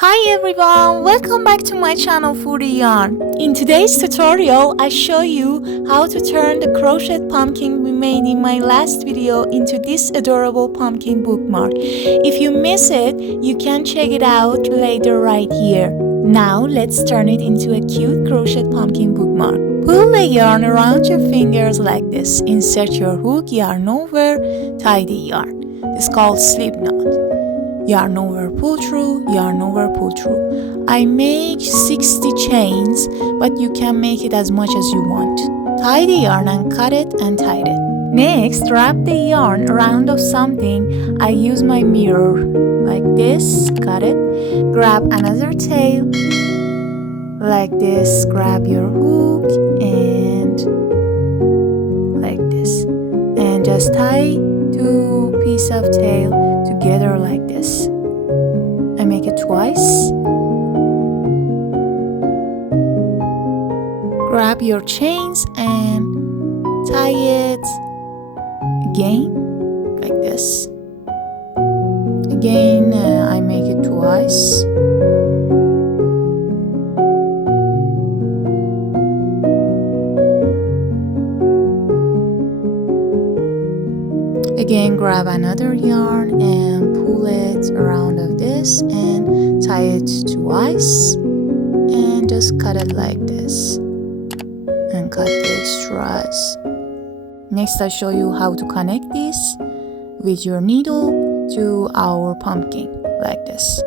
Hi everyone, welcome back to my channel Foodie Yarn. In today's tutorial, I show you how to turn the crochet pumpkin we made in my last video into this adorable pumpkin bookmark. If you miss it, you can check it out later right here. Now let's turn it into a cute crochet pumpkin bookmark. Pull the yarn around your fingers like this. Insert your hook, yarn over, tie the yarn. This is called slip knot. Yarn over, pull through, yarn over, pull through. I make 60 chains, but you can make it as much as you want. Tie the yarn and cut it and tie it. Next, wrap the yarn around of something. I use my mirror like this, cut it. Grab another tail like this. Grab your hook and like this. And just tie two pieces of tail together like this. I make it twice. Grab your chains and tie it again like this. Again, I make it twice. Again, grab another yarn and pull it around of this and tie it twice and just cut it like this and cut the extras. Next, I'll show you how to connect this with your needle to our pumpkin like this.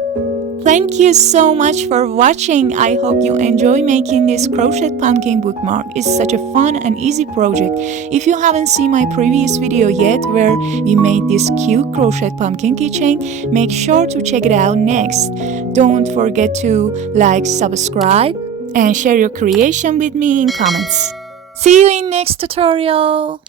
Thank you so much for watching. I hope you enjoy making this crochet pumpkin bookmark. It's such a fun and easy project. If you haven't seen my previous video yet where we made this cute crochet pumpkin keychain, make sure to check it out next. Don't forget to like, subscribe, and share your creation with me in comments. See you in next tutorial.